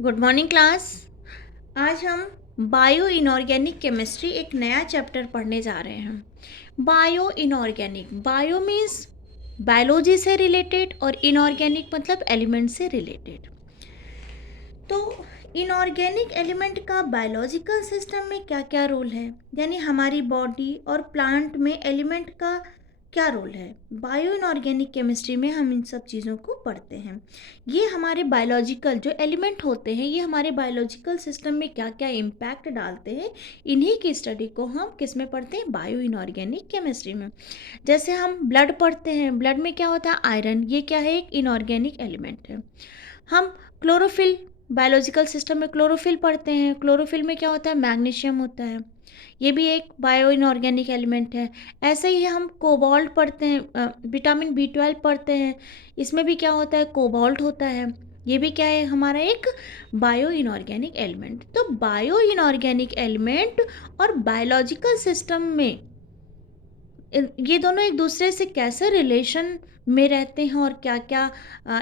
Good morning class. आज हम bio inorganic chemistry एक नया चैप्टर पढ़ने जा रहे हैं। Bio inorganic, bio means biology से रिलेटेड और इनऑर्गेनिक मतलब एलिमेंट से रिलेटेड। तो इनऑर्गेनिक एलिमेंट का बायोलॉजिकल सिस्टम में क्या क्या रोल है, यानी हमारी बॉडी और प्लांट में एलिमेंट का क्या रोल है। बायो इनऑर्गेनिक केमिस्ट्री में हम इन सब चीज़ों को पढ़ते हैं। ये हमारे बायोलॉजिकल जो एलिमेंट होते हैं, ये हमारे बायोलॉजिकल सिस्टम में क्या क्या इम्पैक्ट डालते हैं, इन्हीं की स्टडी को हम किस में पढ़ते हैं, बायो इनऑर्गेनिक केमिस्ट्री में। जैसे हम ब्लड पढ़ते हैं, ब्लड में क्या होता है, आयरन, ये क्या है, एक इनऑर्गेनिक एलिमेंट है। हम क्लोरोफिल, बायोलॉजिकल सिस्टम में क्लोरोफिल पढ़ते हैं, क्लोरोफिल में क्या होता है, मैग्नीशियम होता है, ये भी एक बायो इनऑर्गेनिक एलिमेंट है। ऐसे ही हम कोबाल्ट पढ़ते हैं, विटामिन B12 पढ़ते हैं, इसमें भी क्या होता है, कोबाल्ट होता है, ये भी क्या है, हमारा एक बायो इनऑर्गेनिक एलिमेंट। तो बायो इनऑर्गेनिक एलिमेंट और बायोलॉजिकल सिस्टम में ये दोनों एक दूसरे से कैसे रिलेशन में रहते हैं और क्या क्या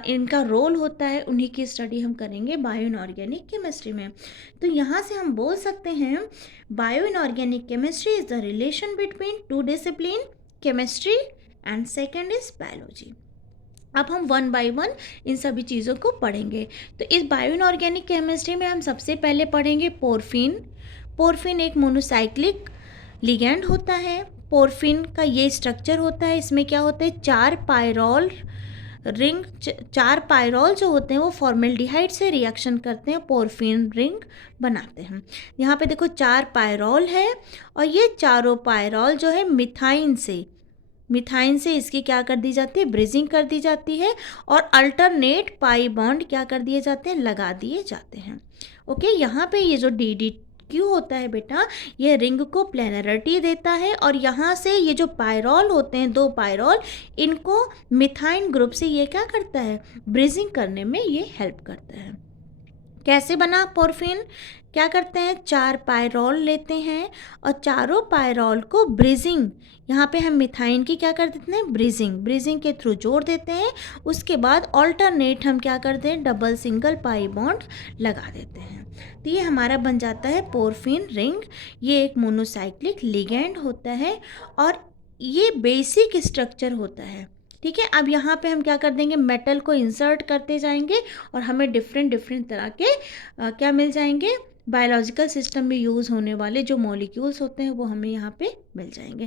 इनका रोल होता है, उन्हीं की स्टडी हम करेंगे बायो इनऑर्गेनिक केमिस्ट्री में। तो यहाँ से हम बोल सकते हैं bio inorganic chemistry is the relation between two discipline, chemistry and second is biology. अब हम वन बाय वन इन सभी चीज़ों को पढ़ेंगे। तो इस बायो इनऑर्गेनिक केमिस्ट्री में हम सबसे पहले पढ़ेंगे पोरफिन। पोरफिन एक मोनोसाइक्लिक लिगैंड होता है। पोरफिन का ये स्ट्रक्चर होता है, इसमें क्या होता है, चार पायरोल रिंग, चार पायरोल जो होते हैं वो फॉर्मेल्डिहाइड से रिएक्शन करते हैं, पोरफिन रिंग बनाते हैं। यहाँ पे देखो चार पायरोल है और ये चारों पायरोल जो है मिथाइन से इसकी क्या कर दी जाती है, ब्रिजिंग कर दी जाती है और अल्टरनेट पाई बॉन्ड क्या कर दिए जाते हैं, लगा दिए जाते हैं। ओके, यहाँ पे ये जो DDQ होता है बेटा, ये रिंग को प्लेनरिटी देता है और यहाँ से ये जो पायरोल होते हैं, दो पायरोल, इनको मिथाइन ग्रुप से ये क्या करता है, ब्रिजिंग करने में ये हेल्प करता है। कैसे बना पोरफिन, क्या करते हैं, चार पायरोल लेते हैं और चारों पायरोल को ब्रिजिंग, यहाँ पे हम मिथाइन की क्या कर देते हैं, ब्रिजिंग के थ्रू जोड़ देते हैं। उसके बाद ऑल्टरनेट हम क्या करते हैं, डबल सिंगल पाई बॉन्ड लगा देते हैं। तो ये हमारा बन जाता है पोरफिन रिंग। ये एक मोनोसाइक्लिक लिगैंड होता है और ये बेसिक स्ट्रक्चर होता है। ठीक है, अब यहाँ पे हम क्या कर देंगे, मेटल को इंसर्ट करते जाएंगे और हमें डिफरेंट तरह के क्या मिल जाएंगे, बायोलॉजिकल सिस्टम में यूज़ होने वाले जो मॉलिक्यूल्स होते हैं वो हमें यहाँ पे मिल जाएंगे।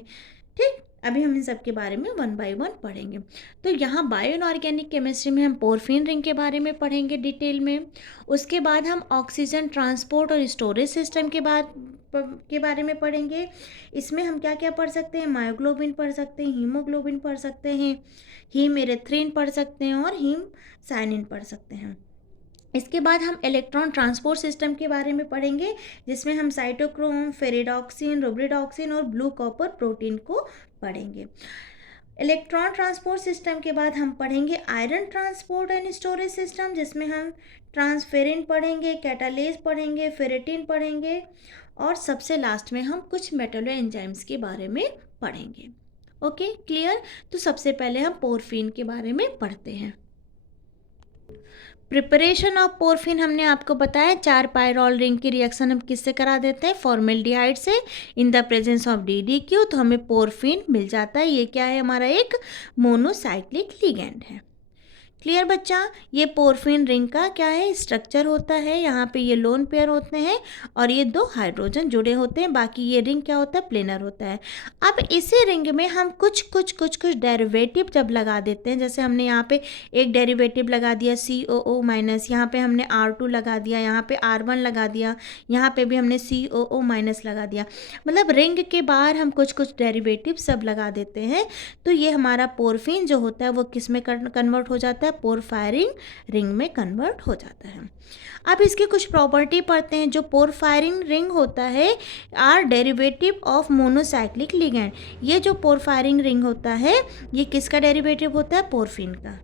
ठीक, अभी हम इन सब के बारे में वन बाय वन पढ़ेंगे। तो यहाँ बायो इनऑर्गेनिक केमिस्ट्री में हम पोरफिन रिंग के बारे में पढ़ेंगे डिटेल में। उसके बाद हम ऑक्सीजन ट्रांसपोर्ट और स्टोरेज सिस्टम के बारे में पढ़ेंगे। इसमें हम क्या क्या पढ़ सकते हैं, मायोग्लोबिन पढ़ सकते हैं, हीमोग्लोबिन पढ़ सकते हैं, हीम एरिथ्रिन पढ़ सकते हैं और हीम साइनिन पढ़ सकते हैं। इसके बाद हम इलेक्ट्रॉन ट्रांसपोर्ट सिस्टम के बारे में पढ़ेंगे, जिसमें हम साइटोक्रोम, फेरिडॉक्सिन, रुब्रिडॉक्सिन और ब्लू कॉपर प्रोटीन को पढ़ेंगे। इलेक्ट्रॉन ट्रांसपोर्ट सिस्टम के बाद हम पढ़ेंगे iron transport and storage system, जिसमें हम ट्रांसफेरिन पढ़ेंगे, कैटालेज पढ़ेंगे, फेरेटिन पढ़ेंगे और सबसे लास्ट में हम कुछ मेटलो एंजाइम्स के बारे में पढ़ेंगे। Okay, clear. तो सबसे पहले हम पोरफिन के बारे में पढ़ते हैं। प्रिपरेशन ऑफ पोरफिन हमने आपको बताया, चार पायरोल रिंग की रिएक्शन हम किससे करा देते हैं, फॉर्मेल्डिहाइड से, in the presence of DDQ, तो हमें पोरफिन मिल जाता है। ये क्या है, हमारा एक मोनोसाइक्लिक लिगैंड है। क्लियर बच्चा, ये पोरफिन रिंग का क्या है, स्ट्रक्चर होता है। यहाँ पे ये लोन पेयर होते हैं और ये दो हाइड्रोजन जुड़े होते हैं, बाकी ये रिंग क्या होता है, प्लेनर होता है। अब इसी रिंग में हम कुछ डेरिवेटिव जब लगा देते हैं, जैसे हमने यहाँ पे एक डेरिवेटिव लगा दिया COO माइनस, यहाँ पे हमने R2 लगा दिया, यहाँ पे R1 लगा दिया, यहाँ पे भी हमने COO माइनस लगा दिया, मतलब रिंग के बाहर हम कुछ डेरिवेटिव सब लगा देते हैं। तो ये हमारा पोरफिन जो होता है वो किस में कन्वर्ट हो जाता है, पोरफायरिंग रिंग में कन्वर्ट हो जाता है। अब इसकी कुछ प्रॉपर्टी पढ़ते हैं। जो पोरफायरिंग रिंग होता है or derivative of monocyclic ligand. ये जो पोरफायरिंग रिंग होता है ये किसका डेरिवेटिव होता है, पोरफिन का।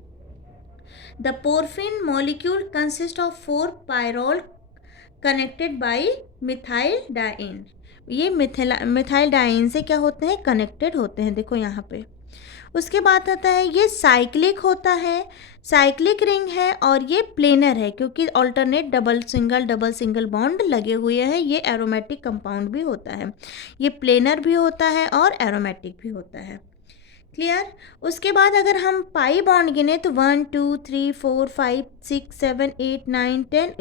The porphin molecule consist of 4 pyrrole connected by methyl diene. ये मिथाइल डाइन से क्या होते हैं, कनेक्टेड होते हैं। देखो यहाँ पे उसके बाद आता है ये साइक्लिक होता है, साइक्लिक रिंग है और ये प्लेनर है क्योंकि अल्टरनेट डबल सिंगल बॉन्ड लगे हुए हैं। ये एरोमेटिक कंपाउंड भी होता है, ये प्लेनर भी होता है और एरोमेटिक भी होता है। क्लियर। उसके बाद अगर हम पाई बॉन्ड गिने तो 1 2 3 4 5 6 7 8 9 10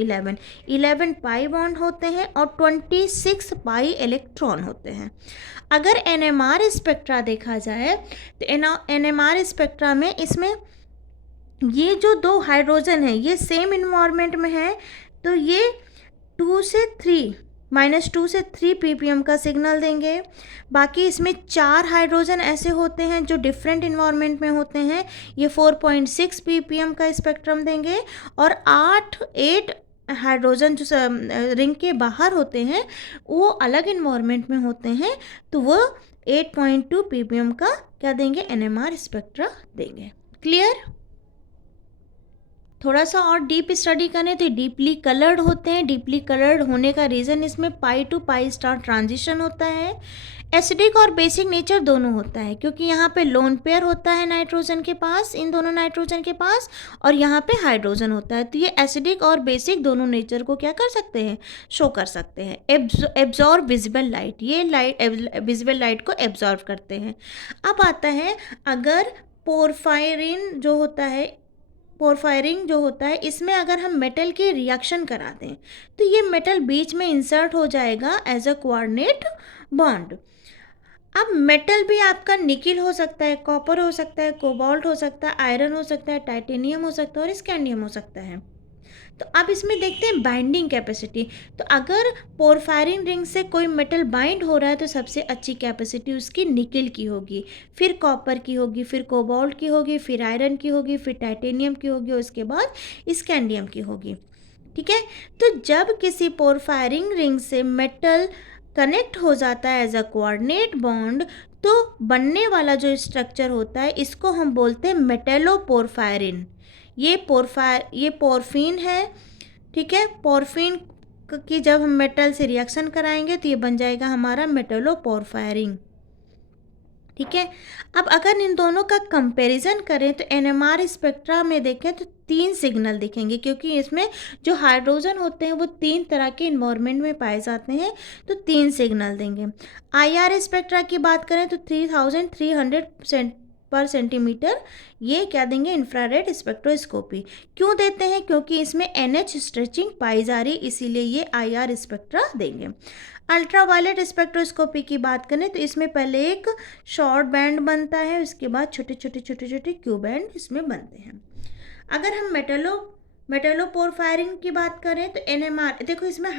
11 पाई बॉन्ड होते हैं और 26 पाई इलेक्ट्रॉन होते हैं। अगर एनएमआर स्पेक्ट्रा देखा जाए तो एनएमआर स्पेक्ट्रा में इसमें ये जो दो हाइड्रोजन है ये सेम इन्वायरमेंट में है, तो ये 2 से 3 -2 से 3 ppm का सिग्नल देंगे। बाकी इसमें 4 हाइड्रोजन ऐसे होते हैं जो डिफरेंट इन्वायरमेंट में होते हैं, ये 4.6 ppm का स्पेक्ट्रम देंगे। और 8 हाइड्रोजन जो रिंग के बाहर होते हैं वो अलग इन्वायरमेंट में होते हैं, तो वो 8.2 ppm का क्या देंगे, एनएमआर स्पेक्ट्रा देंगे। क्लियर। थोड़ा सा और डीप स्टडी करें तो डीपली कलर्ड होते हैं। डीपली कलर्ड होने का रीज़न इसमें पाई टू पाई स्टार ट्रांजिशन होता है। एसिडिक और बेसिक नेचर दोनों होता है क्योंकि यहाँ पे लोन पेयर होता है नाइट्रोजन के पास, इन दोनों नाइट्रोजन के पास, और यहाँ पे हाइड्रोजन होता है। तो ये एसिडिक और बेसिक दोनों नेचर को क्या कर सकते हैं, शो कर सकते हैं। एब्जॉर्ब विजिबल लाइट, ये लाइट विजिबल लाइट को एब्जॉर्व करते हैं। अब आता है अगर पोरफायरिन जो होता है, पोरफायरिंग जो होता है, इसमें अगर हम मेटल की रिएक्शन करा दें तो ये मेटल बीच में इंसर्ट हो जाएगा एज अ कोऑर्डिनेट बॉन्ड। अब मेटल भी आपका निकिल हो सकता है, कॉपर हो सकता है, कोबाल्ट हो सकता है, आयरन हो सकता है, टाइटेनियम हो सकता है और स्कैंडियम हो सकता है। तो अब इसमें देखते हैं बाइंडिंग कैपेसिटी। तो अगर पोरफायरिन रिंग से कोई मेटल बाइंड हो रहा है तो सबसे अच्छी कैपेसिटी उसकी निकिल की होगी, फिर कॉपर की होगी, फिर कोबाल्ट की होगी, फिर आयरन की होगी, फिर टाइटेनियम की होगी और उसके बाद स्कैंडियम की होगी। ठीक है। तो जब किसी पोरफायरिंग रिंग से मेटल कनेक्ट हो जाता है एज अ कोऑर्डिनेट बॉन्ड, तो बनने वाला जो स्ट्रक्चर होता है इसको हम बोलते हैं मेटेलोपोरफायरिन। ये पोरफीन है। ठीक है। पोरफीन की जब हम मेटल से रिएक्शन कराएंगे तो ये बन जाएगा हमारा मेटेलोपोरफायरिन। ठीक है। अब अगर इन दोनों का कंपैरिजन करें तो एनएमआर स्पेक्ट्रा में देखें तो 3 सिग्नल दिखेंगे क्योंकि इसमें जो हाइड्रोजन होते हैं वो 3 तरह के इन्वायरमेंट में पाए जाते हैं, तो 3 सिग्नल देंगे। आईआर स्पेक्ट्रा की बात करें तो 3300 पर सेंटीमीटर, ये क्या देंगे, इंफ्रारेड स्पेक्ट्रोस्कोपी। क्यों देते हैं, क्योंकि इसमें NH स्ट्रेचिंग पाई जा रही, इसीलिए ये IR स्पेक्ट्रा देंगे। अल्ट्रावायलेट स्पेक्ट्रोस्कोपी की बात करें तो इसमें पहले एक शॉर्ट बैंड बनता है, उसके बाद छोटे छोटे क्यू बैंड इसमें बनते हैं। अगर हम मेटेलोपोरफायरिन की बात करें तो NMR, देखो इसमें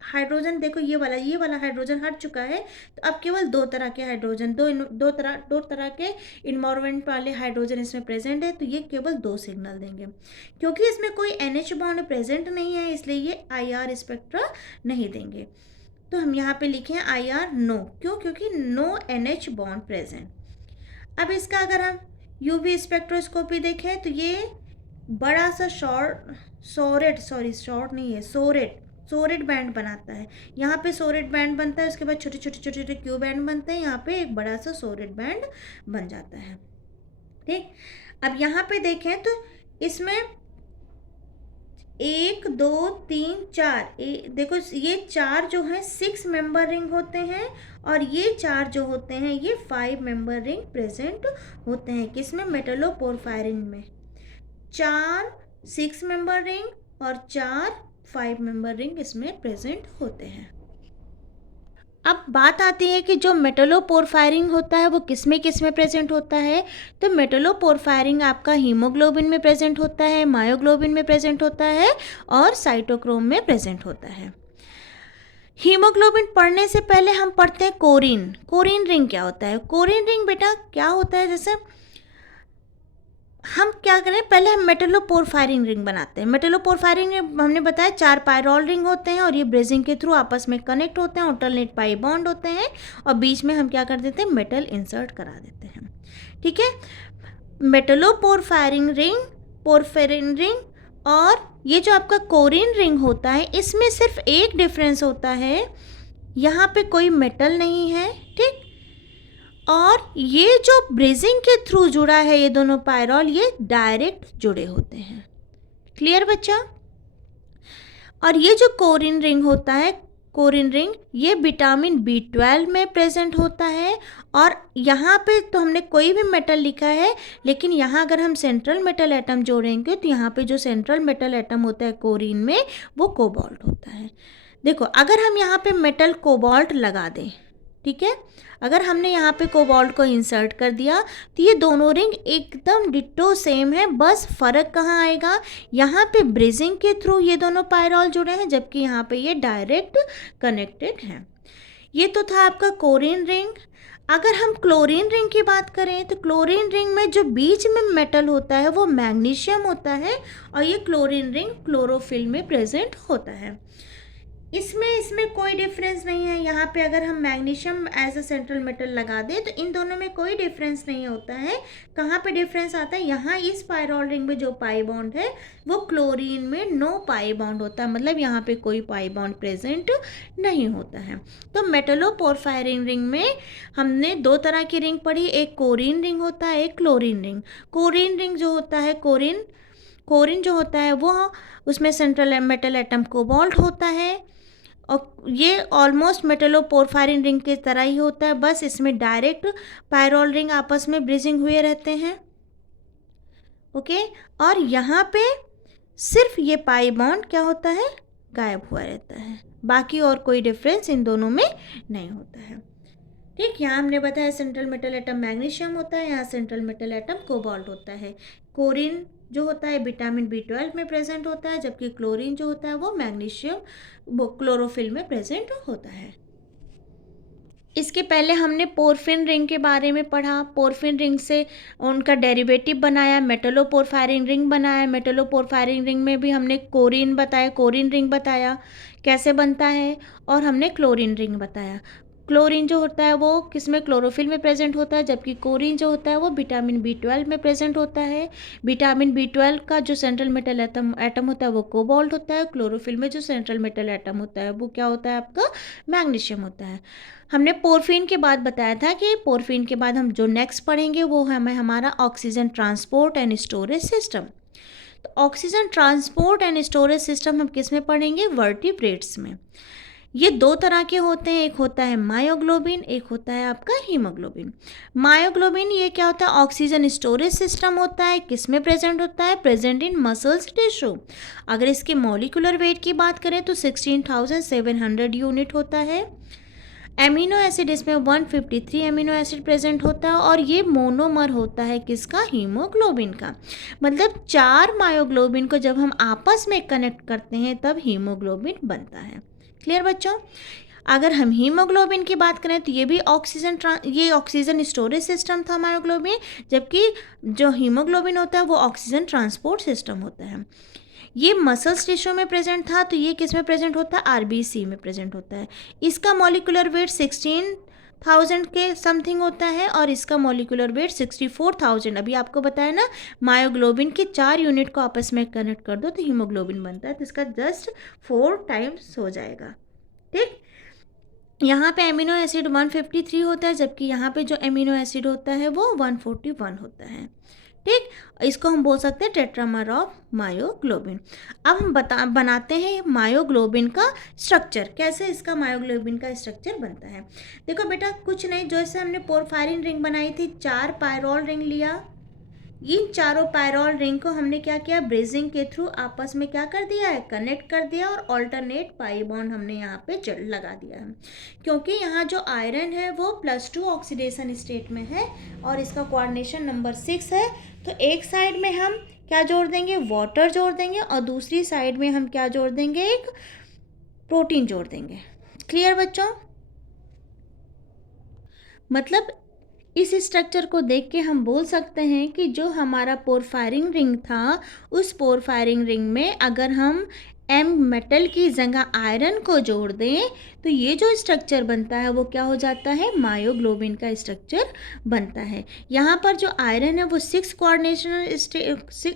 हाइड्रोजन देखो ये वाला हाइड्रोजन हट चुका है, तो अब केवल 2 तरह के हाइड्रोजन, दो तरह के इन्वायरमेंट वाले हाइड्रोजन इसमें प्रेजेंट है, तो ये केवल 2 सिग्नल देंगे। क्योंकि इसमें कोई NH बॉन्ड प्रेजेंट नहीं है इसलिए ये IR स्पेक्ट्रा नहीं देंगे। तो हम यहाँ पे लिखे हैं IR नो, क्यों, क्योंकि नो NH बॉन्ड प्रेजेंट। अब इसका अगर हम UV स्पेक्ट्रोस्कोपी देखें तो ये बड़ा सा सोरेट बैंड बनाता है। यहाँ पे सोरेट बैंड बनता है, उसके बाद छोटे छोटे क्यू बैंड बनते हैं, यहाँ पे एक बड़ा सा सोरेट बैंड बन जाता है। ठीक। अब यहाँ पे देखें तो इसमें 1 2 3 4, देखो ये 4 जो हैं 6 मेंबर रिंग होते हैं और ये 4 जो होते हैं ये 5 मेंबर रिंग प्रेजेंट होते हैं। किसमें, मेटेलोपोरफायरिन में 4 6 मेंबर रिंग और 4 5 मेंबर रिंग इसमें प्रेजेंट होते हैं। अब बात आती है कि जो मेटेलोपोरफायरिन होता है वो किस में प्रेजेंट होता है। तो मेटेलोपोरफायरिन आपका हीमोग्लोबिन में प्रेजेंट होता है, मायोग्लोबिन में प्रेजेंट होता है और साइटोक्रोम में प्रेजेंट होता है। हीमोग्लोबिन पढ़ने से पहले हम पढ़ते हैं कोरिन रिंग क्या होता है। कोरिन रिंग बेटा क्या होता है, जैसे हम क्या करें, पहले हम मेटेलोपोरफायरिन रिंग बनाते हैं। मेटेलोपोरफायरिन हमने बताया 4 पायरोल रिंग होते हैं और ये ब्रेजिंग के थ्रू आपस में कनेक्ट होते हैं, अल्टरनेट पाई बॉन्ड होते हैं और बीच में हम क्या कर देते हैं, मेटल इंसर्ट करा देते हैं। ठीक है। मेटेलोपोरफायरिन रिंग, पोरफायरिन रिंग और ये जो आपका कोरिन रिंग होता है, इसमें सिर्फ एक डिफरेंस होता है, यहाँ पे कोई मेटल नहीं है। ठीक। और ये जो ब्रिजिंग के थ्रू जुड़ा है ये दोनों पायरॉल, ये डायरेक्ट जुड़े होते हैं। क्लियर बच्चा? और ये जो कोरिन रिंग होता है, कोरिन रिंग, ये विटामिन B12 में प्रेजेंट होता है। और यहाँ पे तो हमने कोई भी मेटल लिखा है, लेकिन यहाँ अगर हम सेंट्रल मेटल एटम जोड़ेंगे तो यहाँ पे जो सेंट्रल मेटल एटम होता है कोरिन में, वो कोबाल्ट होता है। देखो, अगर हम यहाँ पे मेटल कोबाल्ट लगा दें, ठीक है, अगर हमने यहाँ पे कोबाल्ट को इंसर्ट कर दिया तो ये दोनों रिंग एकदम डिट्टो सेम है। बस फ़र्क कहाँ आएगा, यहाँ पे ब्रिजिंग के थ्रू ये दोनों पायरॉल जुड़े हैं, जबकि यहाँ पे ये डायरेक्ट कनेक्टेड हैं। ये तो था आपका कोरिन रिंग। अगर हम क्लोरीन रिंग की बात करें तो क्लोरीन रिंग में जो बीच में मेटल होता है वो मैग्नीशियम होता है, और ये क्लोरीन रिंग क्लोरोफिल में प्रेजेंट होता है। इसमें कोई डिफरेंस नहीं है। यहाँ पे अगर हम magnesium as a central metal लगा दें तो इन दोनों में कोई डिफरेंस नहीं होता है। कहाँ पे डिफरेंस आता है, यहाँ इस पायरॉल रिंग में जो पाई बॉन्ड है वो क्लोरीन में नो पाई बॉन्ड होता है, मतलब यहाँ पे कोई पाई बॉन्ड प्रेजेंट नहीं होता है। तो मेटलोपोरफायरिन रिंग में हमने दो तरह की रिंग पढ़ी, एक कोरिन रिंग होता है, एक क्लोरीन रिंग। कोरिन रिंग जो होता है, कोरिन जो होता है वो उसमें सेंट्रल मेटल एटम कोबाल्ट होता है, और ये ऑलमोस्ट मेटलोपोरफायरिन रिंग की तरह ही होता है, बस इसमें डायरेक्ट पायरॉल रिंग आपस में ब्रिजिंग हुए रहते हैं। ओके, और यहाँ पे सिर्फ ये पाई बॉन्ड क्या होता है, गायब हुआ रहता है, बाकी और कोई डिफरेंस इन दोनों में नहीं होता है। ठीक, यहाँ हमने बताया सेंट्रल मेटल एटम मैग्नीशियम होता है, यहाँ सेंट्रल मेटल एटम कोबाल्ट होता है। कोरिन जो होता है विटामिन B12 में प्रेजेंट होता है, जबकि क्लोरीन जो होता है वो मैग्नीशियम वो क्लोरोफिल में प्रेजेंट होता है। इसके पहले हमने पोरफिन रिंग के बारे में पढ़ा। पोरफिन रिंग से उनका डेरिवेटिव बनाया, मेटलोपोरफायरिन रिंग बनाया। मेटलोपोरफायरिन रिंग में भी हमने कोरिन बताया, कोरिन रिंग बताया कैसे बनता है, और हमने क्लोरीन रिंग बताया। क्लोरीन जो होता है वो किसमें, क्लोरोफिल में प्रेजेंट होता है, जबकि कोरिन जो होता है वो विटामिन B12 में प्रेजेंट होता है। विटामिन B12 का जो सेंट्रल मेटल एटम होता है वो कोबाल्ट होता है। क्लोरोफिल में जो सेंट्रल मेटल एटम होता है वो क्या होता है आपका, मैग्नीशियम होता है। हमने पोरफिन के बाद बताया था कि पोरफिन के बाद हम जो नेक्स्ट पढ़ेंगे वो हमें हमारा oxygen transport and storage system. तो oxygen transport and storage system हम किस में पढ़ेंगे, वर्टिब्रेट्स में। ये दो तरह के होते हैं, एक होता है मायोग्लोबिन, एक होता है आपका हीमोग्लोबिन। मायोग्लोबिन ये क्या होता है, ऑक्सीजन स्टोरेज सिस्टम होता है, किस में प्रेजेंट होता है, प्रेजेंट इन मसल्स टिश्यू। अगर इसके मॉलिक्यूलर वेट की बात करें तो 16,700 यूनिट होता है। एमिनो एसिड इसमें 153 एमिनो एसिड प्रेजेंट होता है, और ये मोनोमर होता है किसका, हीमोग्लोबिन का। मतलब 4 मायोग्लोबिन को जब हम आपस में कनेक्ट करते हैं तब हीमोग्लोबिन बनता है। क्लियर बच्चों? अगर हम हीमोग्लोबिन की बात करें तो ये भी ये ऑक्सीजन स्टोरेज सिस्टम था मायोग्लोबिन, जबकि जो हीमोग्लोबिन होता है वो ऑक्सीजन ट्रांसपोर्ट सिस्टम होता है। ये मसल्स टिश्यू में प्रेजेंट था, तो ये किस में प्रेजेंट होता है, RBC में प्रेजेंट होता है। इसका मॉलिक्यूलर वेट 16,000 के समथिंग होता है, और इसका मॉलिक्यूलर वेट 64,000। अभी आपको बताया ना, मायोग्लोबिन के 4 यूनिट को आपस में कनेक्ट कर दो तो हीमोग्लोबिन बनता है, तो इसका जस्ट 4 टाइम्स हो जाएगा। ठीक, यहाँ पे एमिनो एसिड 153 होता है, जबकि यहाँ पे जो एमिनो एसिड होता है वो 141 होता है। ठीक, इसको हम बोल सकते हैं टेट्रामर ऑफ मायोग्लोबिन। अब हम बनाते हैं मायोग्लोबिन का स्ट्रक्चर, कैसे इसका मायोग्लोबिन का स्ट्रक्चर बनता है। देखो बेटा, कुछ नहीं, जैसे हमने पोरफायरिन रिंग बनाई थी, 4 पायरॉल रिंग लिया, इन चारों पायरॉल रिंग को हमने क्या किया, ब्रेजिंग के थ्रू आपस में क्या कर दिया है, कनेक्ट कर दिया, और ऑल्टरनेट पाई बॉन्ड हमने यहाँ पे लगा दिया है। क्योंकि यहाँ जो आयरन है वो +2 ऑक्सीडेशन स्टेट में है और इसका कोऑर्डिनेशन नंबर 6 है, तो एक साइड में हम क्या जोड़ देंगे, वाटर जोड़ देंगे, और दूसरी साइड में हम क्या जोड़ देंगे, एक प्रोटीन जोड़ देंगे। क्लियर बच्चों? मतलब इस स्ट्रक्चर को देख के हम बोल सकते हैं कि जो हमारा पोरफायरिन रिंग था, उस पोरफायरिन रिंग में अगर हम एम मेटल की जगह आयरन को जोड़ दें तो ये जो स्ट्रक्चर बनता है वो क्या हो जाता है, मायोग्लोबिन का स्ट्रक्चर बनता है। यहाँ पर जो आयरन है वो 6 कोऑर्डिनेशन,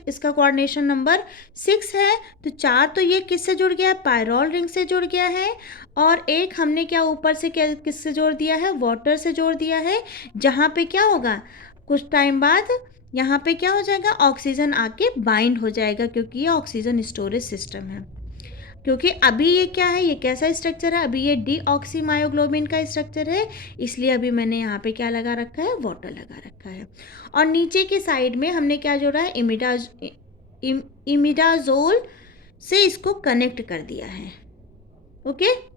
इसका कोऑर्डिनेशन नंबर 6 है, तो 4 तो ये किससे जुड़ गया है, पायरोल रिंग से जुड़ गया है, और एक हमने क्या ऊपर से क्या किससे जोड़ दिया है, वाटर से जोड़ दिया है, जहाँ पे क्या होगा कुछ टाइम बाद यहाँ पे क्या हो जाएगा, ऑक्सीजन आके बाइंड हो जाएगा, क्योंकि ये ऑक्सीजन स्टोरेज सिस्टम है। क्योंकि अभी ये क्या है, ये कैसा स्ट्रक्चर है, अभी ये डीऑक्सीमायोग्लोबिन का स्ट्रक्चर है, इसलिए अभी मैंने यहाँ पे क्या लगा रखा है, वाटर लगा रखा है। और नीचे की साइड में हमने क्या जोड़ा है, इमिडाजोल से इसको कनेक्ट कर दिया है। ओके,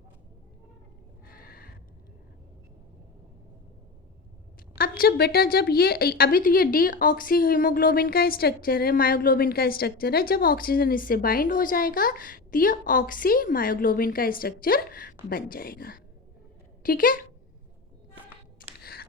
अब जब ये अभी तो ये डीऑक्सी हीमोग्लोबिन का स्ट्रक्चर है, मायोग्लोबिन का स्ट्रक्चर है, जब ऑक्सीजन इससे बाइंड हो जाएगा तो ये ऑक्सी मायोग्लोबिन का स्ट्रक्चर बन जाएगा। ठीक है,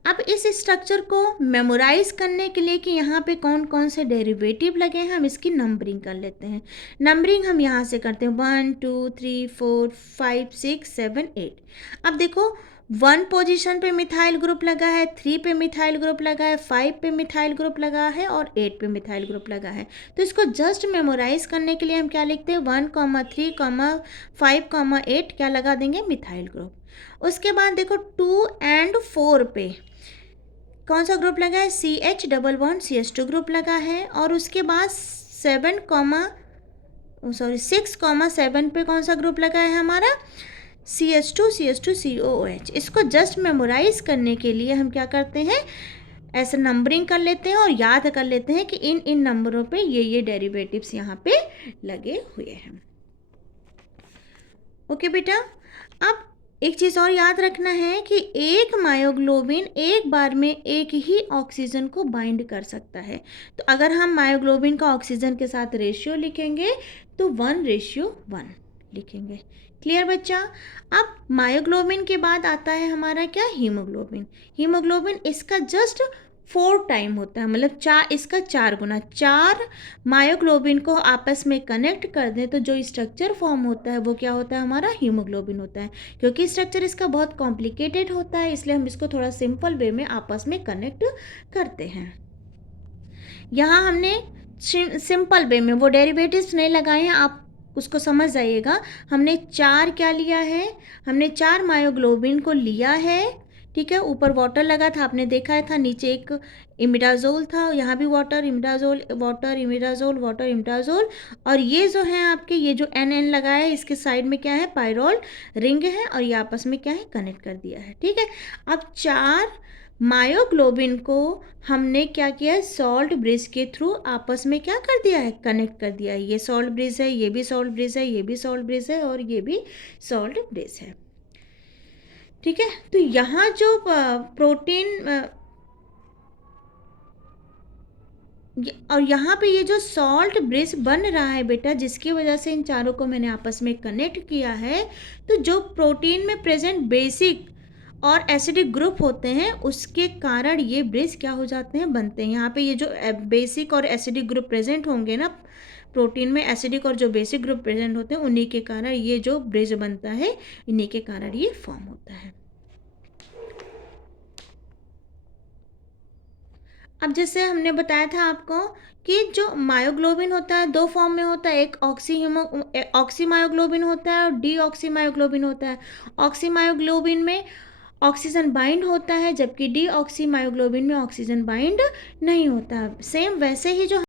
अब इस स्ट्रक्चर को मेमोराइज करने के लिए कि यहाँ पे कौन कौन से डेरिवेटिव लगे हैं, हम इसकी नंबरिंग कर लेते हैं। नंबरिंग हम यहाँ से करते हैं 1 2 3 4 5 6 7 8। अब देखो 1 पोजीशन पे मिथाइल ग्रुप लगा है, 3 पे मिथाइल ग्रुप लगा है, 5 पे मिथाइल ग्रुप लगा है और 8 पे मिथाइल ग्रुप लगा है। तो इसको जस्ट मेमोराइज करने के लिए हम क्या लिखते हैं, 1 3 5 8 क्या लगा देंगे, मिथाइल ग्रुप। उसके बाद देखो 2 और 4 पे कौन सा ग्रुप लगा है, CH double bond CH2 group लगा है, और उसके बाद 6 7 पे कौन सा ग्रुप लगा है हमारा, CH2 COOH। इसको जस्ट मेमोराइज करने के लिए हम क्या करते हैं, ऐसे नंबरिंग कर लेते हैं और याद कर लेते हैं कि इन इन नंबरों पे ये डेरिवेटिव्स यहाँ पे लगे हुए हैं। ओके बेटा, अब एक चीज़ और याद रखना है कि एक मायोग्लोबिन एक बार में एक ही ऑक्सीजन को बाइंड कर सकता है। तो अगर हम मायोग्लोबिन का ऑक्सीजन के साथ रेशियो लिखेंगे तो 1:1 लिखेंगे। क्लियर बच्चा। अब मायोग्लोबिन के बाद आता है हमारा क्या, हीमोग्लोबिन। हीमोग्लोबिन इसका जस्ट 4 टाइम होता है, मतलब इसका 4 गुना। 4 मायोग्लोबिन को आपस में कनेक्ट कर दें तो जो स्ट्रक्चर फॉर्म होता है वो क्या होता है, हमारा हीमोग्लोबिन होता है। क्योंकि स्ट्रक्चर इसका बहुत कॉम्प्लिकेटेड होता है, इसलिए हम इसको थोड़ा सिंपल वे में आपस में कनेक्ट करते हैं। यहाँ हमने सिंपल वे में वो डेरिवेटिव्स नहीं लगाए हैं, आप उसको समझ जाइएगा। हमने 4 क्या लिया है, हमने 4 मायोग्लोबिन को लिया है, ठीक है। ऊपर वाटर लगा था, आपने देखा था, नीचे एक इमिडाजोल था, यहाँ भी water imidazole water imidazole water imidazole, और ये जो है आपके ये जो NN लगा है इसके साइड में क्या है, पायरोल रिंग है, और ये आपस में क्या है, कनेक्ट कर दिया है। ठीक है, अब 4 मायोग्लोबिन को हमने क्या किया है, सॉल्ट ब्रिज के थ्रू आपस में क्या कर दिया है, कनेक्ट कर दिया है। ये सॉल्ट ब्रिज है, ये भी सॉल्ट ब्रिज है, ये भी सॉल्ट ब्रिज है, और ये भी सॉल्ट ब्रिज है। ठीक है, तो यहाँ जो प्रोटीन और यहाँ पे ये जो सॉल्ट ब्रिज बन रहा है बेटा, जिसकी वजह से इन चारों को मैंने आपस में कनेक्ट किया है, तो जो प्रोटीन में प्रेजेंट बेसिक और एसिडिक ग्रुप होते हैं उसके कारण ये ब्रिज क्या हो जाते हैं, बनते हैं। यहाँ पे ये जो बेसिक और एसिडिक ग्रुप प्रेजेंट होंगे ना प्रोटीन में, एसिडिक और जो बेसिक ग्रुप प्रेजेंट होते हैं, उन्हीं के कारण ये जो ब्रिज बनता है, इन्हीं के कारण ये फॉर्म होता है। अब जैसे हमने बताया था आपको कि जो मायोग्लोबिन होता है 2 फॉर्म में होता है, एक ऑक्सी मायोग्लोबिन होता है और डीऑक्सी मायोग्लोबिन होता है। ऑक्सी मायोग्लोबिन में ऑक्सीजन बाइंड होता है, जबकि डीऑक्सी मायोग्लोबिन में ऑक्सीजन बाइंड नहीं होता। सेम वैसे ही जो